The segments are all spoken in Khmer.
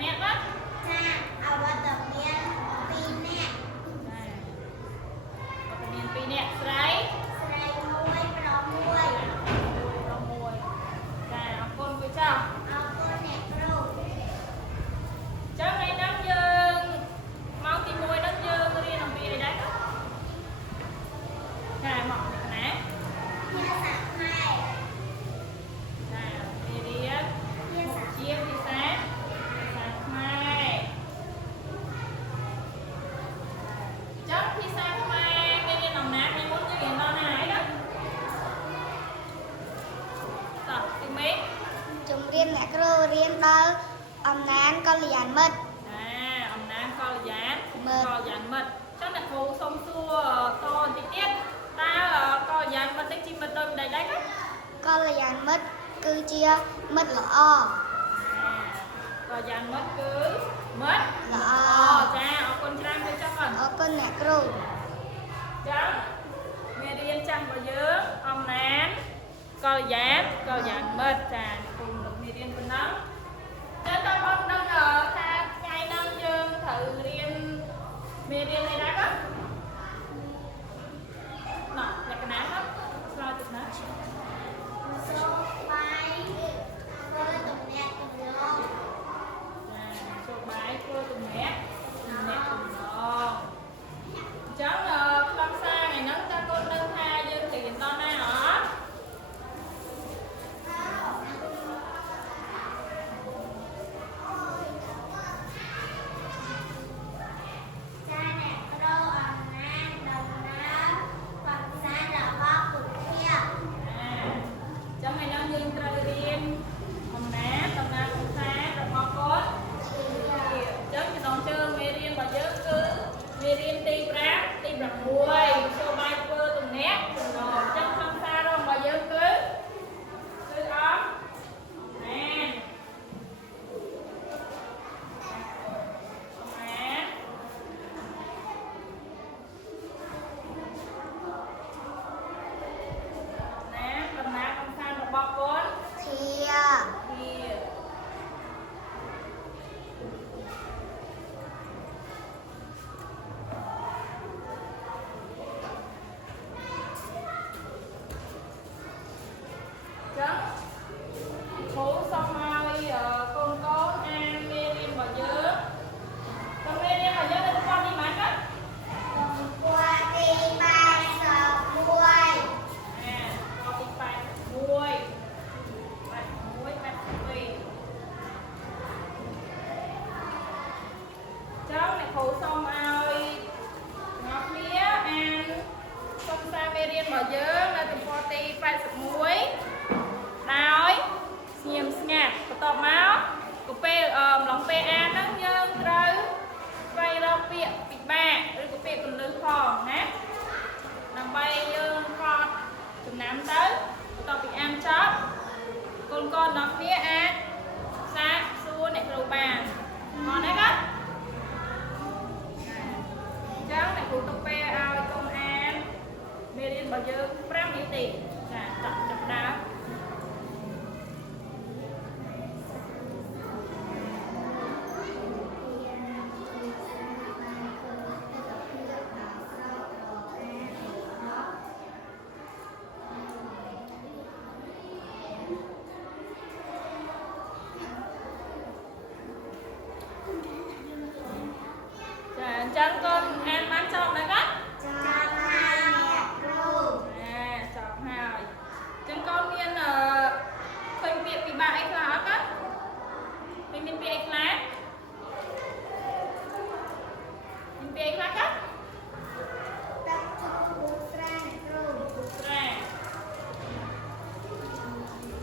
អ្នកណាចាអវត្តមាន2នាក់ចាអវត្តមាន2នាក់ស្រី1ប្រុស1ចាអរគុណគូចាស់អរគុណអ្នកគ្រូចឹងថ្ងៃហ្នឹងយើងមកទី1ហ្នឹងយើងរៀនអំពីអីដែរចាមកណាភាសាខ្មែរចារៀនភាសាជាភាសាខ្មែរចឹងភាសាខ្មែរគេរៀនអំណាចនេះមុនយើងរៀនដល់ណាហើយណាតោះទីមេជំរាបអ្នកគ្រូរៀនដល់អំណាចកល្យាណមិត្តអំណាចកល្យាណមិត្តចឹងអ្នកគ្រូសុំសួរតបន្តិចទៀតតើកល្យាណមិត្តនេះជាមិត្តដូចម្ដេចដែរកល្យាណមិត្តគឺជាមិត្តល្អកល្យាណមិត្តគឺមិត្តល្អចាអរគុណច្រើនទៅចុះអរគុណអ្នកគ្រូចឹងមេរៀនចាំរបស់យើងអំណាចកល្យាណមិត្តចាគុំលោកមេរៀនប៉ុណ្ណឹងចឹងតើបងដឹងថាថ្ងៃហ្នឹងយើងត្រូវរៀនមេរៀនអីដែរបាទណាលក្ខណៈហ្នឹងឆ្លើយទៅណាសូមបាយធ្វើទំនាក់ទំនងចាចូលបាយធ្វើទំនាក់ទំនងអញ្ចឹងខ្លឹមសារថ្ងៃហ្នឹងតើកូនដឹងថាយើងរៀនដល់ណាអត់ចាអ្នកគ្រូអំណាចដំណើរកំសាន្តរបស់ពុទ្ធិចឹងថ្ងៃហ្នឹងយើងត្រូវរៀនអំណាចដំណើរកំសាន្តរបស់កូនចឹងចំណងជើងមេរៀនរបស់យើងគឺមេរៀនទី5ទី6ចូលបាយធ្វើទំនាក់ទំនងចឹងខ្លឹមសាររបស់យើងគឺអំណាចដំណើរកំសាន្តរបស់កូនធា ចឹងគ្រូសុំឲ្យកូនអានមេរៀនរបស់យើងទៅមេរៀនរបស់យើងនៅទំព័រទីម៉ានណាទំព័រទី81ទី81 ចឹងអ្នកគ្រូសុំឲ្យអ្នកគ្នាអានសុំសារមេរៀនរបស់យើងនៅទំព័រទី81ដោយស្ងៀមស្ងាត់បន្ទាប់មកក៏ពេលម្លងពេលអានហ្នឹងយើងត្រូវស្វែងរកពាក្យពិបាកឬក៏ពាក្យគន្លឹះផងណាដើម្បីយើងកត់ចំណាំទៅបន្ទាប់ពីអានចប់កូនអ្នកគ្នាអាចសាកសួរអ្នកគ្រូបានអរណាកចឹងអ្នកគ្រូទុកពេលឲ្យកូនអានមេរៀនរបស់យើង5នាទីចាចាប់ដើមអញ្ចឹងកូនអានបានចប់ហើយណាចាំហើយអ្នកគ្រូចប់ហើយអញ្ចឹងកូនមានឃើញពាក្យពិបាកអីខ្លះអត់ណាមានពាក្យអីខ្លះមានពាក្យអីខ្លះណាទឹកជុំគ្រូស្រាអ្នកគ្រូស្រា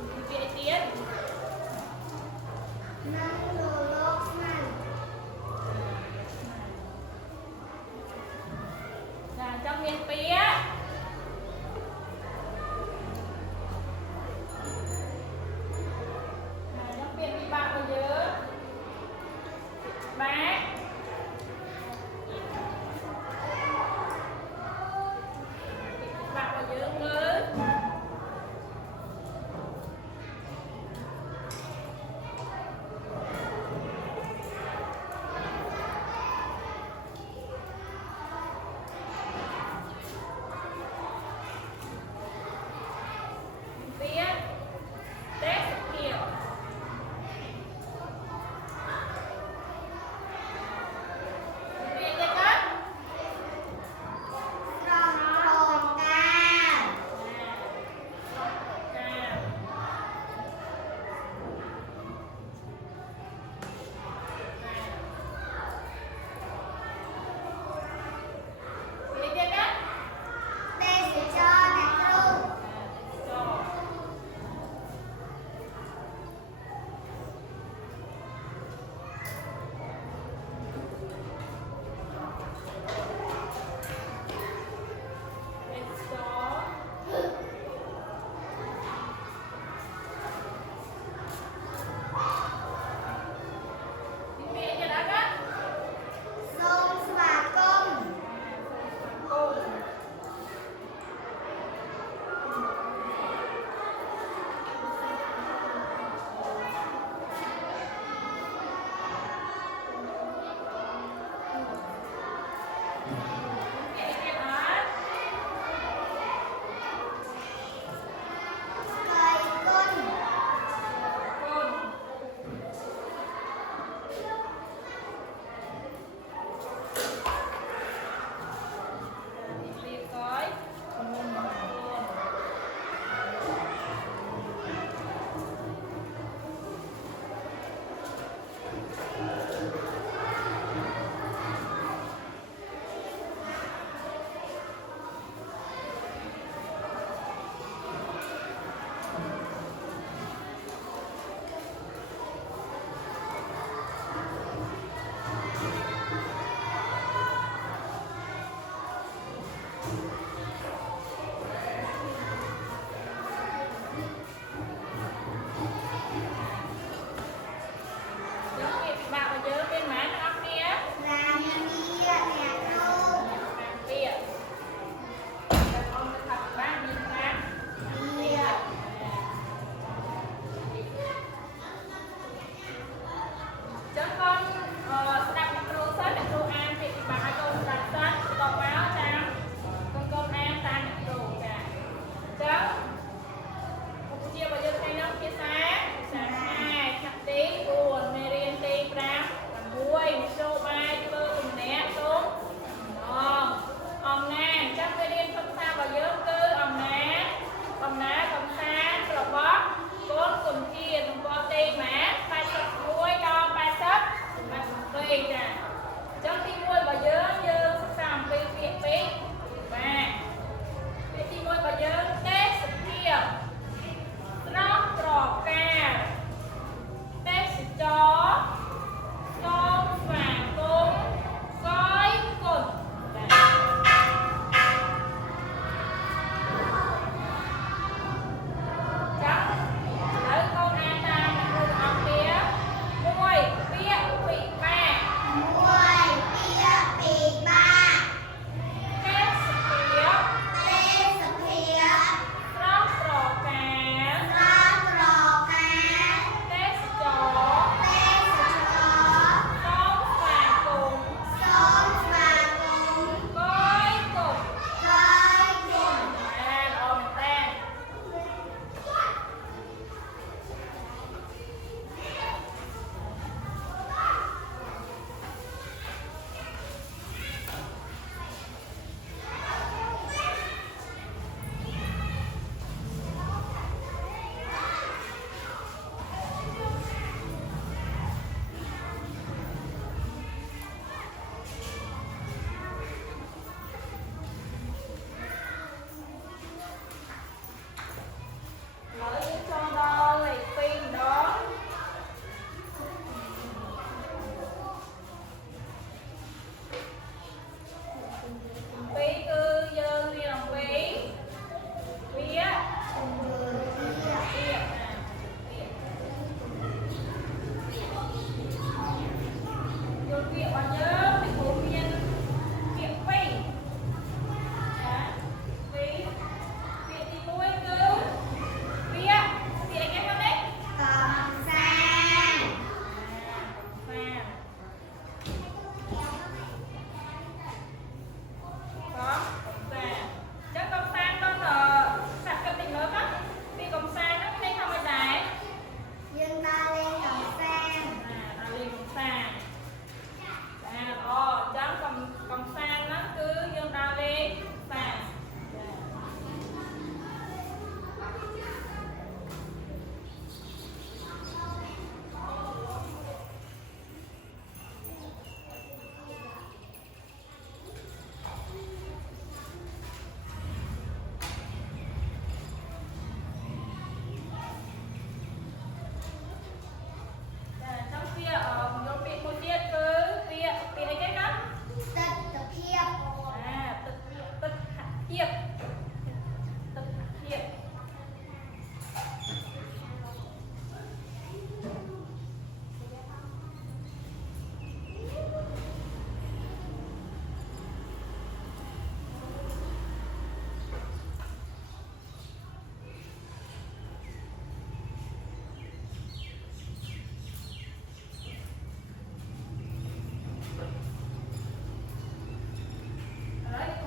មានពាក្យអីទៀតនឹងលោកស្មាន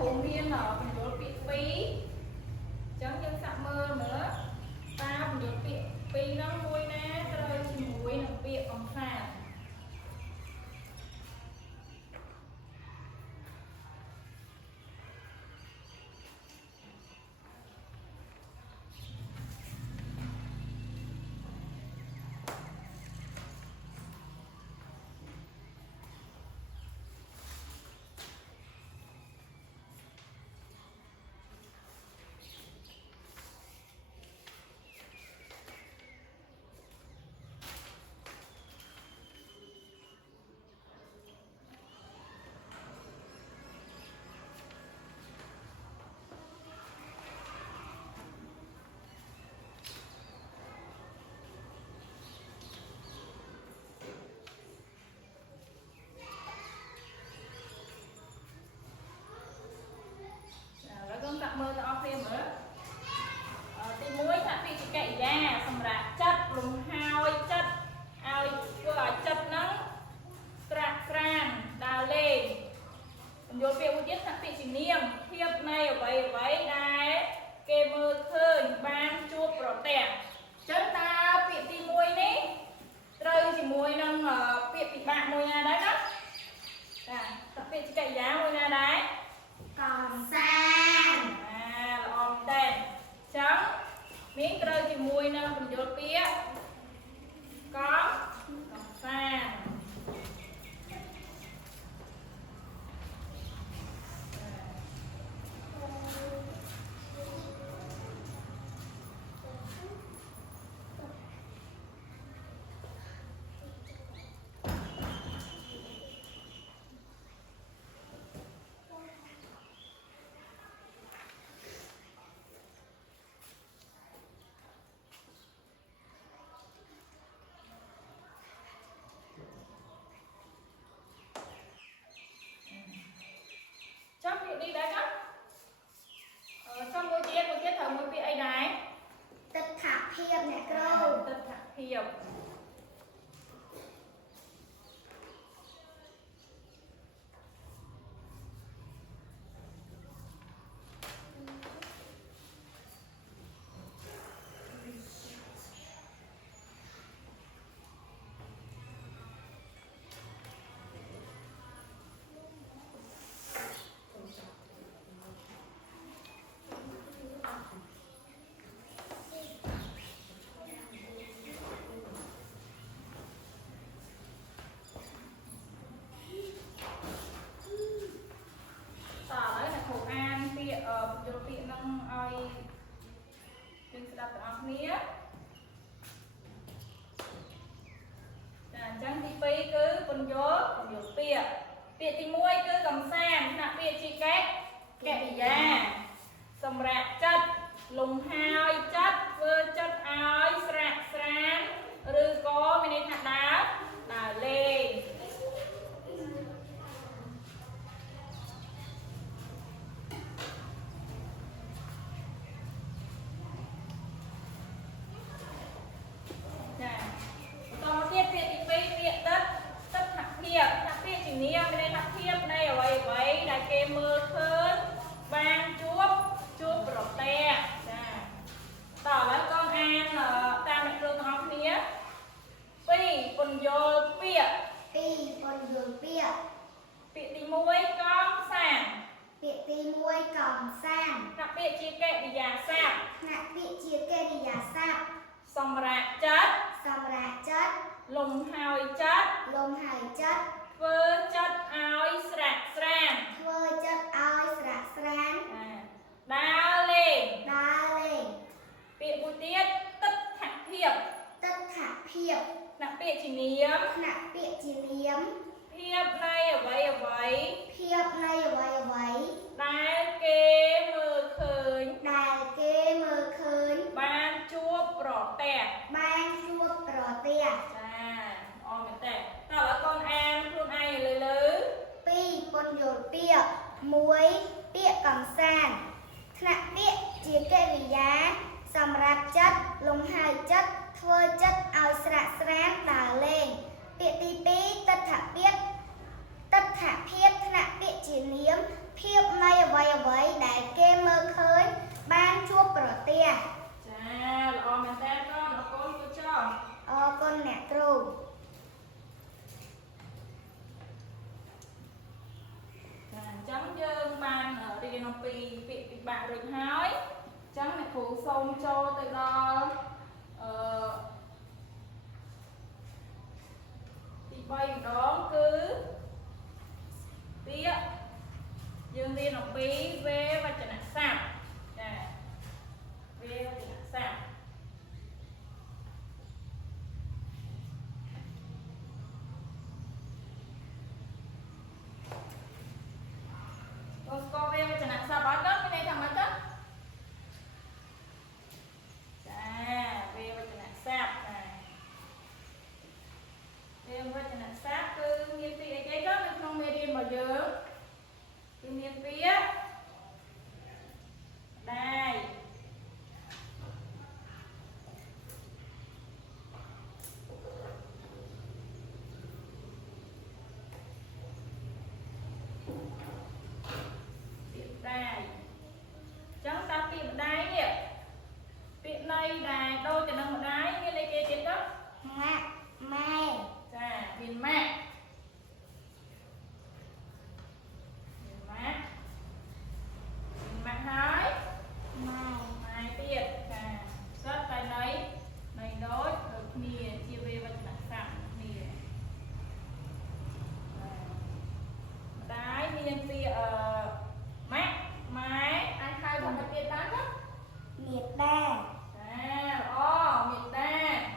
គ្រូមានបញ្យល់ពាក្យពីរអញ្ចឹងយើងសាក់មើលមើលតើបញ្យល់ពាក្យពីរហ្នឹងមួយណាត្រូវជាមួយនឹងពាក្យកំសាន្តដាក់មើលទាំងអស់គ្នាមើលទី1ថាពាក្យកិរិយាសម្រាប់ចិត្តលំហើយចិត្តឲ្យធ្វើឲ្យចិត្តហ្នឹងស្រាក់ស្រានដើរលេងបញ្យល់ពាក្យមួយទៀតថាពាក្យជានាមភាពនៃអ្វីអ្វីដែលគេមើលឃើញបានជួបប្រទះអញ្ចឹងតើពាក្យទី1នេះត្រូវជាមួយនឹងពាក្យពិបាកមួយណាដែរណាតើពាក្យកិរិយាមួយណាដែរកំសាន្តល្អមែនចឹងនេះត្រូវជាមួយនឹងបញ្យល់ពាក្យកំសាន្តចាំពាក្យនេះដែរណាចាំមួយទៀតត្រូវមួយពាក្យអីដែរទិដ្ឋភាពអ្នកគ្រូទិដ្ឋភាពយល់ពាក្យហ្នឹងឲ្យយើងស្ដាប់ទាំងអស់គ្នាចាអញ្ចឹងទី2គឺពន្យល់ពាក្យទី1គឺកំសាន្តណាពាក្យជាកិរិយាសម្រាប់ចិត្តលំហើយចិត្តធ្វើចិត្តឲ្យស្រាក់ស្រានឬក៏មានន័យថាដើរលេងមើលឃើញបានជួបប្រទះចាតើឥឡូវកូនអានតាមអ្នកគ្រូទាំងអស់គ្នា2ពន្យល់ពាក្យពាក្យទី1កំសាន្តពាក្យទី1កំសាន្តថាពាក្យជាកិរិយាសព្ទសម្រាប់ចិត្តលំហើយចិត្តធ្វើចិត្តឲ្យស្រាក់ស្រានដើរលេងពាក្យមួយទៀតទិដ្ឋភាពណាពាក្យជានាមភាពនៃអ្វីដែលគេមើលឃើញបានជួបប្រទះចាអរមែនតើតើឲ្យកូនអានខ្លួនឯងលើ 2ពន្យល់ពាក្យ1ពាក្យកំសាន្តថ្នាក់ពាក្យជាកិរិយាសម្រាប់ចិត្តលំហើយចិត្តធ្វើចិត្តឲ្យស្រាក់ស្រានដើរលេងពាក្យទី chẳng dương ban đi nó bị bạn rồi hỏi chẳng này phụ xong cho từ đó thì bay đó cứ tía dương đi nó bị về và chẳng hạn sạp về và chẳng hạn sạp con về và chẳng hạn sạp bắt đó cái này thằng mắt đó về và chẳng hạn sạp này về và chẳng hạn sạp cứ nghiên tị ở đây đó mình không mê điên bao giờ cứ nghiên tị đây đây chẳng ta tiệm đáy nè tiệm này đài đôi cho nó một đáy như lấy kia trên đó mẹ mẹ viền mẹ hỏi mai tiệt rất tay lấy này đối được mì chia về và đặt sẵn mì đáy miên tia mát máy ai khai bằng cái tiền bán đó miệt đa miệt đa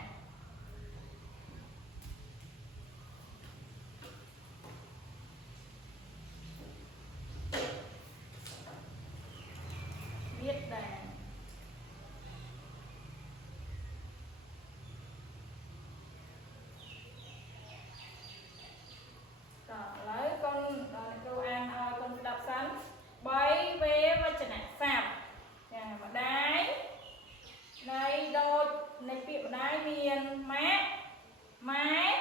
biết đà lấy con câu ăn con đọc sẵn bay về và chẳng hạn sạp mà đáy đây đôi này tiệm đáy miền mát mái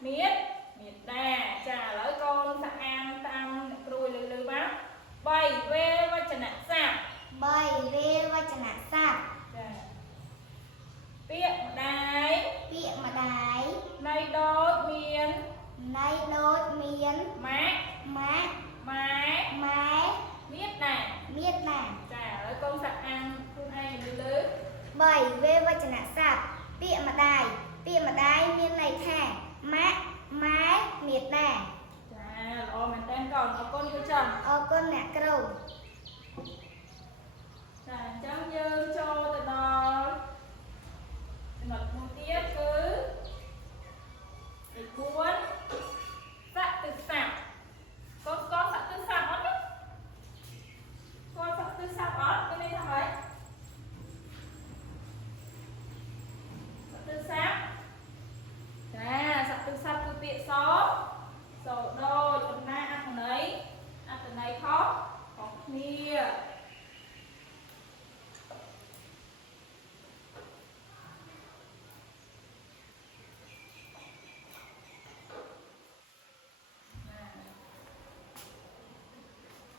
miết miệt đà trả lời con sẽ ăn tăng rồi lư bác bay về và chẳng hạn sạp bay về và chẳng hạn sạp tiệm đáy này đôi miền mát mái miết nè trả lời con sẽ ăn con hay lư bay về và chẳng hạn sạp tiệm mà đáy miền này thẻ mát mái miệt nè lo mình tên còn ở con cứ chồng con nè cầu chẳng dương cho từ đó một tiết cứ để cuốn sạch từ sạp con sạch từ sạp đó con sạch từ sạp đó cái này thằng ấy sạch từ sạp sạch từ sạp từ tiện xó sổ đôi chúng ta ăn từ này khó còn kia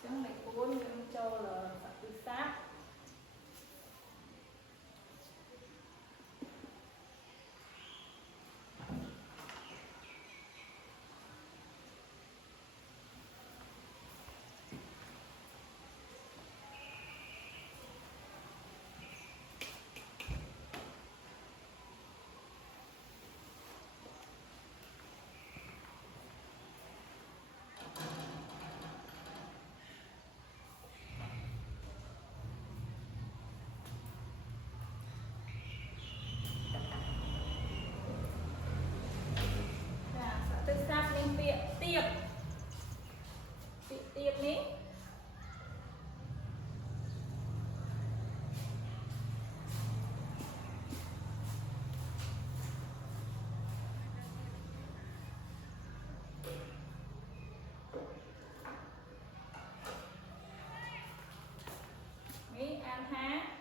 chẳng này cuốn cho là tự sát tự sát nên tiệp ní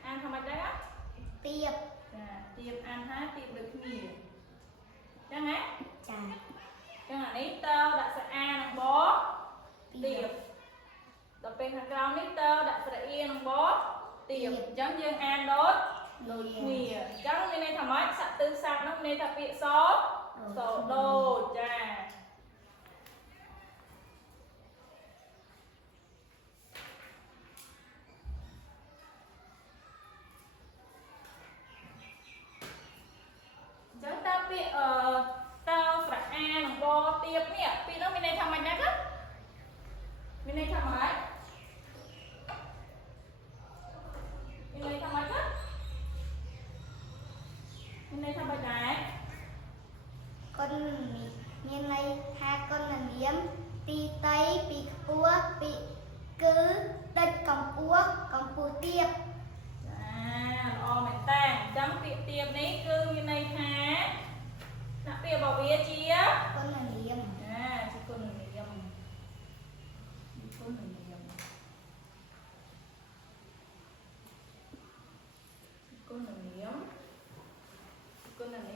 ăn thằng mạch đấy á tiệp ăn há tiệp được nhiều chẳng á chẳng hạn ní tơ đã sẽ ăn bó tiệp đọc bên hàng cao ní tơ đã sẽ yên bó tiệp chẳng dương ăn đốt đột mì chẳng như này thằng nói sạch tư sạch nó nên thật bị xó sổ đồ บเนี่ยปีน้องมีในทำมันนะครับมีในทำอะไรมีในทำอะไรครับมีในทำอะไร con miền này hai con là liếm pi tây pi cua pi cứ đất cầm cua tiệp ល្អមែនតើអញ្ចឹងពាក្យទៀបនេះគឺមានន័យថាដាក់ពាក្យរបស់វាជា con là liếm ជាគុណនាមគុណនាមគុណនាមគុណន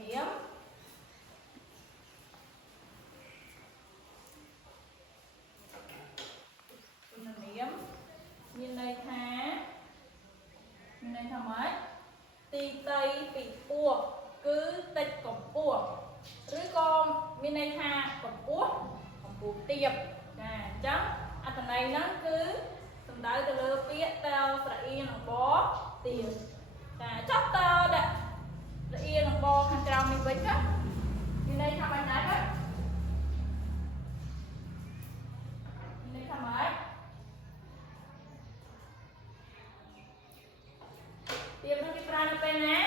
ាមមានន័យថាម៉េចទីតីពីពោះគឺតិចកម្ពស់ឬក៏មានន័យថាកម្ពស់ទាបចាអញ្ចឹងអត្ថន័យហ្នឹងគឺសំដៅទៅលើពាក្យតើស្រអៀងនិងបទាបចាចុះតើដាក់ស្រអៀងនិងបខាងក្រោមនេះវិញណាមានន័យថាម៉េចដែរមានន័យថាម៉េចទៀបនឹងគេប្រើនៅពេលណា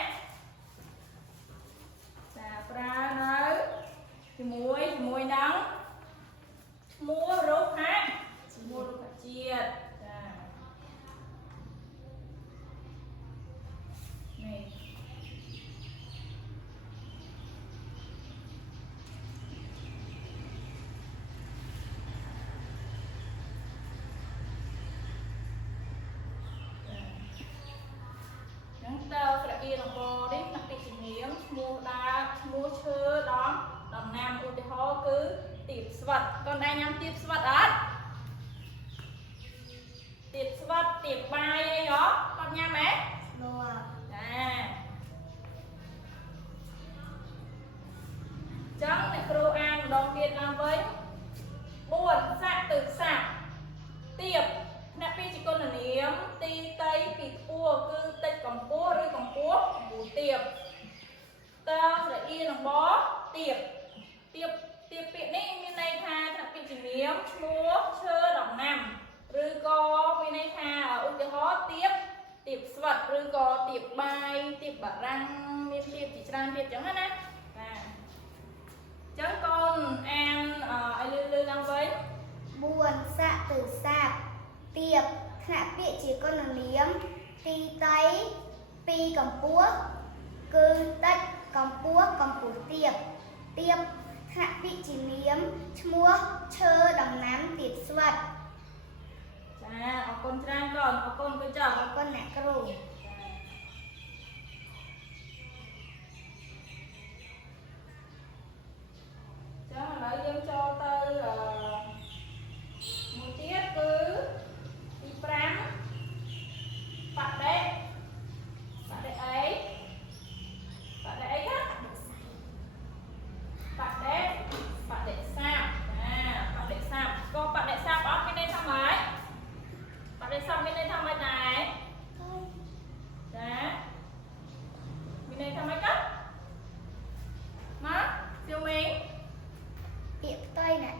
ចាប្រើនៅជាមួយនឹងឈ្មោះរុក្ខជាតិចានេះតើស្រអៀងអង្គនេះដាក់ពីជំនាញឈ្មោះដើមឈ្មោះឈើដំណាំឧទាហរណ៍គឺទៀបស្វិតកូនដែរញ៉ាំទៀបស្វិតអត់ទៀបស្វិតទៀបបាយអីហ៎អត់ញ៉ាំហ៎ lùa ចាចឹងអ្នកគ្រូអានម្ដងទៀតឡើងវិញ4សាក់ទៅសាក់ទៀបអ្នកពីជាគុណនាមទីតីពីខ្ពស់គឺតិចកម្ពស់ឬកម្ពស់ទៀបតើស្រអៀងនិងបទៀបពាក្យនេះមានន័យថាថាពីជំនាញឈ្មោះឈើដំណាំឬក៏មានន័យថាឧទាហរណ៍ទៀបស្វិតឬក៏ទៀបបាយទៀបបារាំងមានទៀបជាច្រើនទៀតចឹងណាបាទចឹងកូនអានឲ្យលឺឡើងវិញ 4សាក់ទៅសាប់ទៀបថ្នាក់ពាក្យជាគុណនាមទីតៃពីកម្ពស់គឺតិចកម្ពស់ទៀបថ្នាក់ពាក្យជានាមឈ្មោះឈើដំណាំទៀបស្វិត ចាអរគុណច្រើនកូនអរគុណគឺចាអរ conអ្នកគ្រូ ចឹងឥឡូវយើងចូលទៅមួយទៀតគឺទី5បដិអីបដិអីណាបដិសាបក៏បដិសាបអត់មានន័យថាម៉េចបដិសាបមានន័យថាម៉េចដែរចាមានន័យថាម៉េចក៏មកជឿមី ពាក្យផ្ទុយណា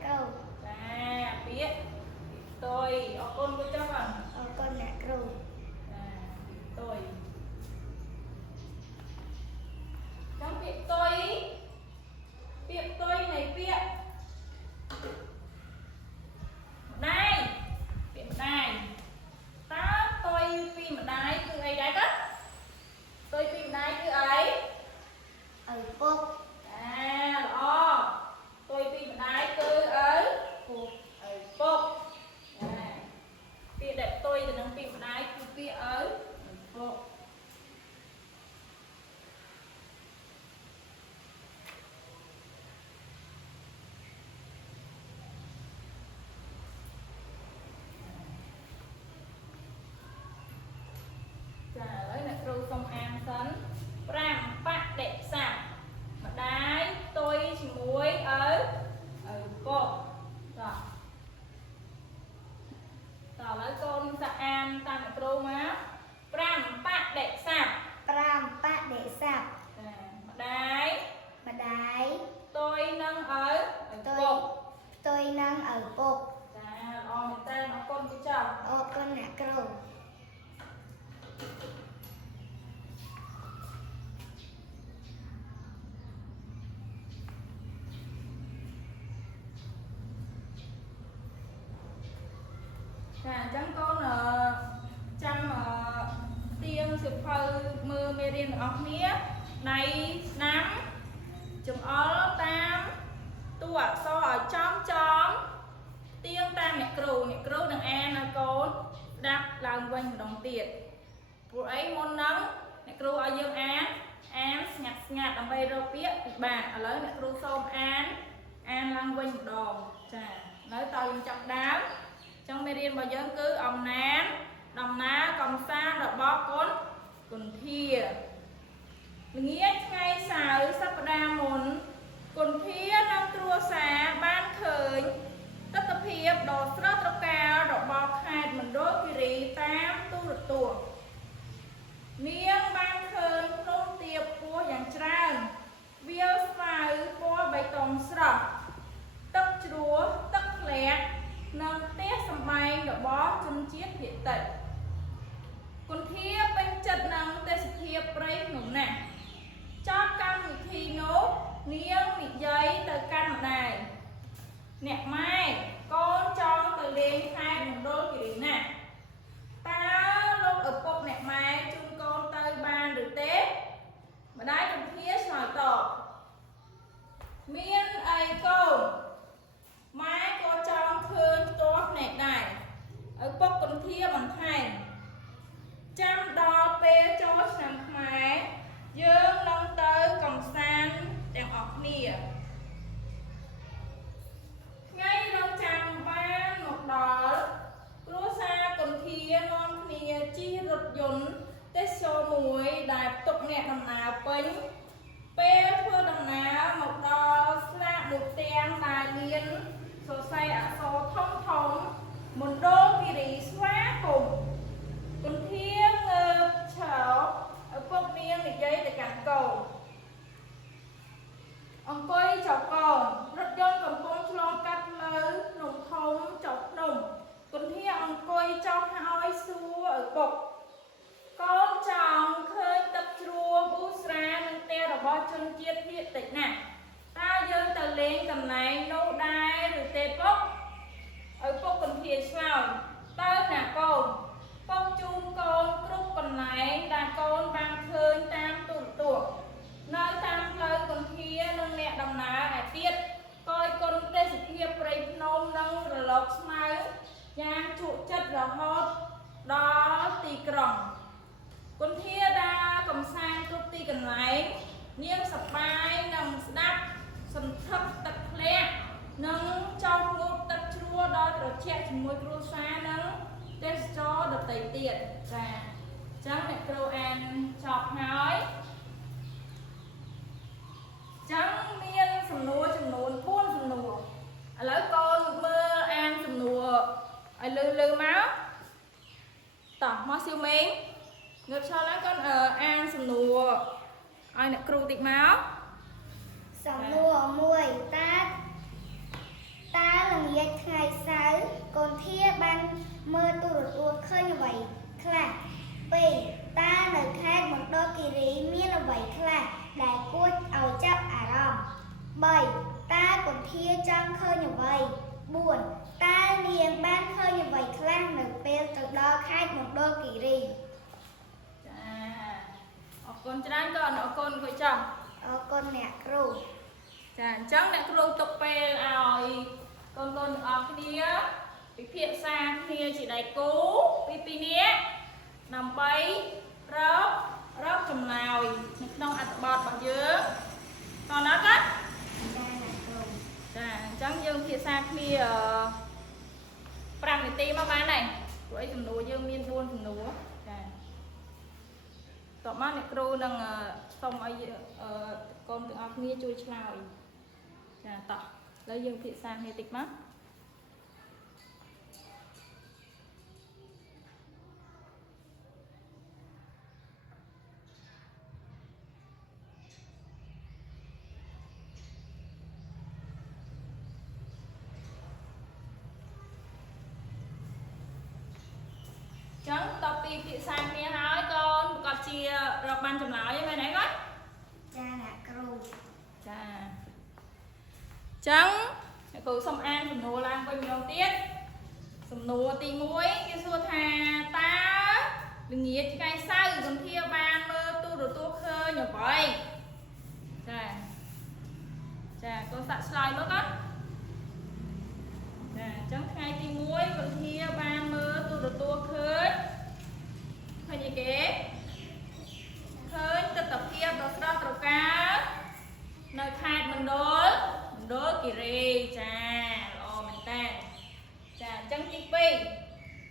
ឪពុក ចាល្អមែនតើអរគុណទីចាស់ អរគុណអ្នកគ្រូ ចាអញ្ចឹងកូនចាំទៀងសិភៅមើលមេរៀនទាំងអស់គ្នាដៃស្ដាំចង្អុលតាមតួអក្សរឲ្យចំទៀងតាមអ្នកគ្រូនឹងអានឲ្យកូនស្ដាប់ឡើងវិញម្ដងទៀតព្រោះអីមុនហ្នឹងអ្នកគ្រូឲ្យយើងអានស្ងាត់ដើម្បីរកពាក្យពិបាកឥឡូវអ្នកគ្រូសូមអានឡើងវិញម្ដងចាឥឡូវតើយើងចាប់ដើមចឹងមេរៀនរបស់យើងគឺអំណាចដំណើរកំសាន្តរបស់គុនធាល្ងាចថ្ងៃសៅរ៍សប្តាហ៍មុនគុនធានិងគ្រួសារបានឃើញទស្សនភាពដ៏ស្រស់ត្រកាលរបស់ខេត្តមណ្ឌលគិរីតាមទូរទស្សន៍នាងបានឃើញភ្នំទាបខ្ពស់យ៉ាងច្រើនវាលស្មៅពណ៌បៃតងស្រស់ទឹកជ្រោះទឹកធ្លាក់និងផ្ទះសម្បែងរបស់ជនជាតិភាគតិចគុនធាពេញចិត្តនឹងទេសភាពព្រៃភ្នំណាស់ចប់កម្មវិធីនោះនាងនិយាយទៅកាន់ម្ដាយអ្នកម៉ែកូនចង់ទៅលេងខេត្តមណ្ឌលគិរីណាស់តើលោកឪពុកអ្នកម៉ែជូនកូនទៅបានឬទេម្ដាយគុនធាឆ្លើយតបមានអីកូនម៉ែក៏ចង់ឃើញផ្ទាល់ភ្នែកដែរឪពុកគុនធាបន្ថែមចាំដល់ពេលចូលឆ្នាំខ្មែរយើងនឹងទៅកំសាន្តទាំងអស់គ្នាថ្ងៃរងចាំបានមកដល់គ្រួសារគុនធានាំគ្នាជិះរថយន្តទេសចរមួយដែលផ្ទុកអ្នកដំណើរពេញពេលធ្វើដំណើរមកដល់ស្លាកមួយផ្ទាំងដែលមានសរសេរអក្សរធំមណ្ឌលគិរីស្វាគមន៍គុនធាងើបឈរឪពុកនាងនិយាយទៅកាន់កូនអង្គុយចុះកូនរថយន្តកំពុងឆ្លងកាត់ផ្លូវភ្នំធំចុះភ្នំគុនធាអង្គុយចុះហើយសួរឪពុកកូនចង់ឃើញទឹកជ្រោះប៊ូស្រានិងផ្ទះរបស់ជនជាតិភាគតិចណាស់តើយើងទៅលេងកន្លែងនោះដែរឬទេពុកឪពុកគុនធាឆ្លើយទៅណាកូនពុកជូនកូនគ្រប់កន្លែងដែលកូនបានឃើញតាមទូរទស្សន៍នៅតាមផ្លូវគុនធានិងអ្នកដំណើរឯទៀតកយគុនទេសភាពព្រៃភ្នំនិងរលកស្មៅយ៉ាងជក់ចិត្តរហូតដល់ទីក្រុងគុនធាដើរកំសាន្តគ្រប់ទីកន្លែងនាងសប្បាយនឹងស្ដាប់សន្ធឹកទឹកធ្លាក់និងចោលងូតទឹកជ្រោះដល់ត្រជាក់ជាមួយគ្រួសារនិងទេសចរដទៃទៀតចាអញ្ចឹងអ្នកគ្រូអានចប់ហើយអញ្ចឹងមានសំណួរចំនួន4សំណួរឥឡូវកូនមើលអានសំណួរឲ្យលឺមកតោះមកសៀវមេងងើបឈរឡើងកូនអានសំណួរឲ្យអ្នកគ្រូតិចមកសំណួរ1តើល្ងាចថ្ងៃសៅរ៍កូនធាបានមើលទូរទស្សន៍ឃើញអ្វីខ្លះ2តើនៅខេត្តមណ្ឌលគិរីមានអ្វីខ្លះដែលគួរឲ្យចាប់អារម្មណ៍3តើកូនធាចង់ឃើញអ្វី4តើនាងបានឃើញអ្វីខ្លះនៅពេលទៅដល់ខេត្តមណ្ឌលគិរីចាអរគុណច្រើនកូនអរគុណគួយចំអរគុណអ្នកគ្រូចាអញ្ចឹងអ្នកគ្រូទុកពេលឲ្យកូនទាំងអស់គ្នាពិភាក្សាគ្នាជាដៃគូពី2នាក់ដើម្បីរកចម្លើយនៅក្នុងអត្ថបទរបស់យើងតោះណាកូនចាអញ្ចឹងយើងពិភាក្សាគ្នា5នាទីមកបានហើយព្រោះអីសំណួរយើងមាន4សំណួរចាតោះមកអ្នកគ្រូនឹងសូមឲ្យកូនទាំងអស់គ្នាជួយឆ្លើយចាតោះឥឡូវយើងពិភាក្សាគ្នាតិចមក Chẳng tập đi thị sang kia hỏi con có chia rọc ban chùm lão với mày nãy con. Cha nè cừu. Chà. Chẳng cô xong ăn sầm nô lang quanh nhau tiết. Sầm nô tì muối cái xua thà ta đừng nghiệt cái sao còn thia ban mơ tu đồ tu khơi nhỏ bòi. Chà. Chà con sạ slide nữa con. Chà chẳng khai tì muối còn thia ban mơ tu đồ tu khơi. Khơi như kế. Khơi tập tập kia đồ sơ đồ cá. Nơi khai mình đố kỳ rì. Chà lọ mình ta. Chà chẳng chích bì.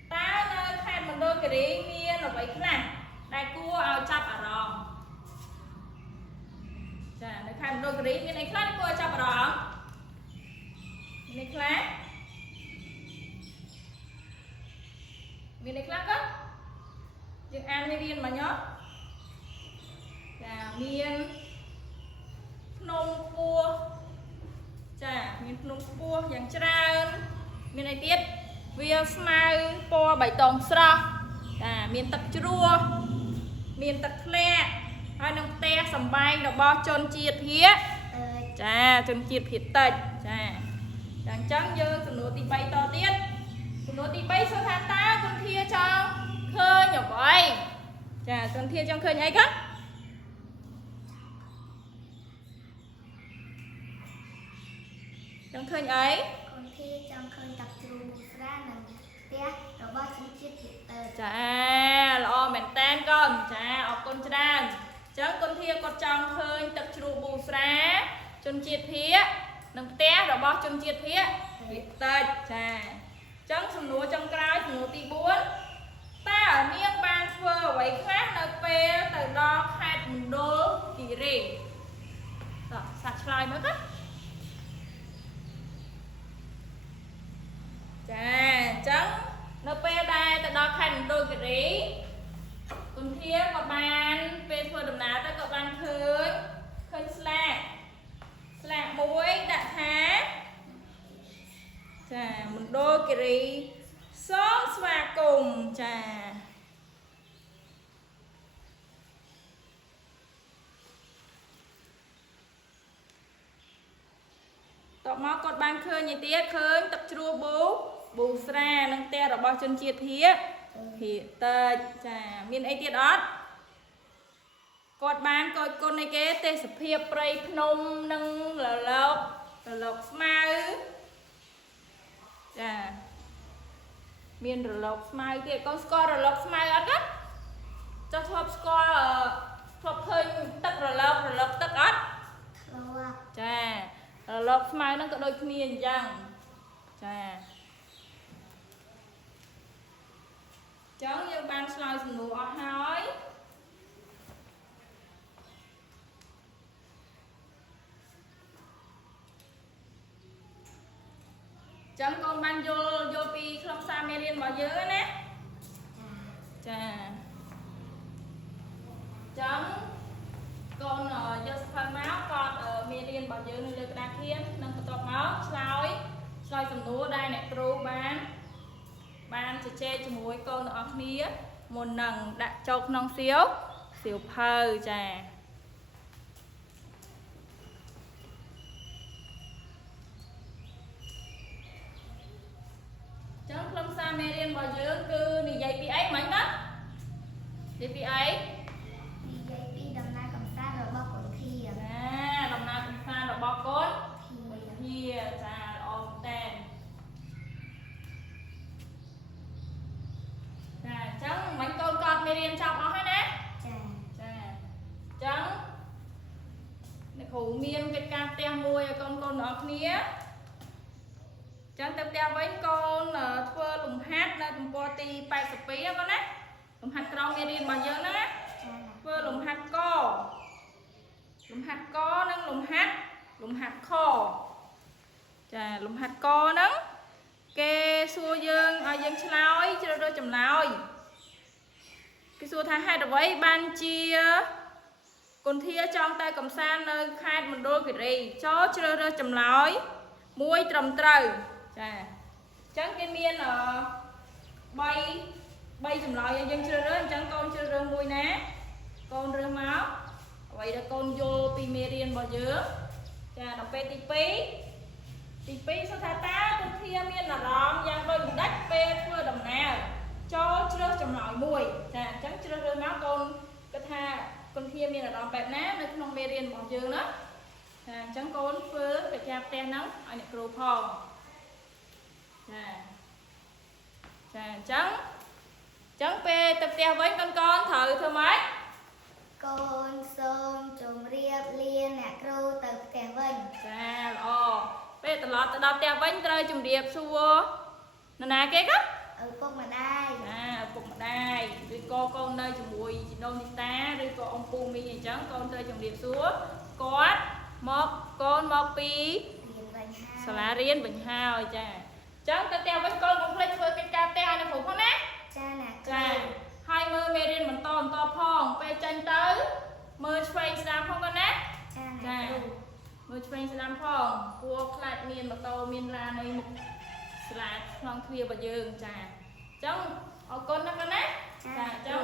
Ta nơi khai mình đố kỳ rì miên là vậy thế nào. Đại cua ao chắp ở rồng. Chà nơi khai mình đố kỳ rì miên này khá cua chắp ở rồng. Miên này khá. Miên này khá á. Nhưng ăn hay riêng mà nhớ. Chà miên nông cua. Chà miên nông cua dạng trơn. Miên này tiết vì smile po bảy tông sra. Chà miên tập chua. Miên tập lẹ. Hai nông te sầm bay đọc bo chôn chiết hiết. Chà chôn chiết hiết tạch. Chà chẳng chẳng dơ sầm nô tì bay to tiết. Sầm nô tì bay sao thà ta con thia cho khơi nhỏ bòi. Chà con thia trong khơi nhảy cắt. Trong khơi ấy. Con thi trong khơi tập trung ra nằm té rồi bao nhiêu chiếc hiện tờ. Chà lọ mẹn tên con. Chà ọt con tràn. Chẳng con thia con trong khơi tập trung bù ra. Chôn chiết phía. Nâng té rồi bao chôn chiết phía. Hiện tật. Chà chẳng sầm núa trong cái sầm núa tì buôn. Ta ở miệng ban phơ vậy khác nơi phê từ đó khai mình đô kỳ rì. Rồi sạch slide mới cắt. Chà chẳng nơi phê đây từ đó khai mình đô kỳ rì. Còn thia có bàn phê phơ đầm ná ta có bàn khơi. Khơi slack. Slack muối đã thá. Chà mình đô kỳ rì. Sốt và cùng. Chà tọt mó cột ban khơi như tiết khơi tập chua bù sra nâng te rồi bao chân chiết hiết thì tờ chà miền ấy tiết ót cột ban coi con này kế tê sập hiệp prey phnom nâng là lộc smile chà miền rồi lộc smile tiết con score rồi lộc smile ót á cho thọp score thọp khơi tất rồi lộc tất ót chà lộc smile nó có đôi kia chăng chà chẳng như ban slide sủng ở hỏi chẳng con ban vô pi không sa merian bao giờ nè chà chẳng con cho phần máu con ở merian bao giờ nó được đa khiên nâng cái tọt máu slide sủng núa đây nè pro ban sẽ che cho muối con ở khía một nằng đã chọc nong xíu phơ chà chẳng không sa merian bao giờ cứ đi dạy pi ấy mấy đó đi pi ấy đi dạy pi đầm na cầm sa rồi bao con thi đầm na cầm sa rồi bao con thi chà ôm tên chẳng mấy con merian chọc nó hết nè chẳng khủ miên cái cam tem môi con nó khía chẳng tiếp theo với con thua lùm hát là lùm body bay sập pí đó con á lùm hạt rong merian bao giờ nó thua lùm hạt co nâng lùm hạt kho chà lùm hạt co nâng kê xua dương ở dương slide chưa đôi chùm lòi cái xua thái hai đợt ấy ban chia còn thia trong tay cầm san nơi khai mình đôi cái gì cho chưa đôi chùm lòi muối trầm trời chà chẳng cái miên ở bay 3ចម្លើយយើងជ្រើសរើសអញ្ចឹងកូនជ្រើសរើសមួយណាកូនរើសមកអ្វីដែលកូនយល់ពីមេរៀនរបស់យើងចាដល់ពេលទី2សុទ្ធថាតើគុណធាមានអារម្មណ៍យ៉ាងដូចម្ដេចពេលធ្វើដំណើរចូលជ្រើសចម្លើយមួយចាអញ្ចឹងជ្រើសរើសមកកូនគិតថាគុណធាមានអារម្មណ៍បែបណានៅក្នុងមេរៀនរបស់យើងណាចាអញ្ចឹងកូនធ្វើកិច្ចការផ្ទះហ្នឹងឲ្យអ្នកគ្រូផងចាអញ្ចឹងពេលទៅផ្ទះវិញកូនត្រូវធ្វើម៉េចកូនសូមជម្រាបលាអ្នកគ្រូទៅផ្ទះវិញចាល្អពេលត្រឡប់ទៅដល់ផ្ទះវិញត្រូវជម្រាបសួរនរណាគេក៏ឪពុកម្ដាយឪពុកម្ដាយឬក៏កូននៅជាមួយជីដូនជីតាឬក៏អ៊ំពូមីអញ្ចឹងកូនត្រូវជម្រាបសួរគាត់កូនមកពីសាលារៀនវិញហើយចាអញ្ចឹងទៅផ្ទះវិញកូនកុំភ្លេចធ្វើកិច្ចការផ្ទះឲ្យអ្នកគ្រូផងណាចាអ្នកចាហើយមើលមេរៀនបន្តផងពេលចេញទៅមើលឆ្វេងស្ដាំផងកូនណាចាអ្នកគ្រូមើលឆ្វេងស្ដាំផងគួរខ្លាចមានម៉ូតូមានឡាននៅមុខសាលាក្នុងទ្វាររបស់យើងចាអញ្ចឹងអរគុណណាកូនណាចាអញ្ចឹង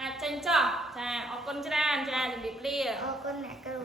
អាចចេញចោះចាអរគុណច្រើនចាជំរាបលាអរគុណអ្នកគ្រូ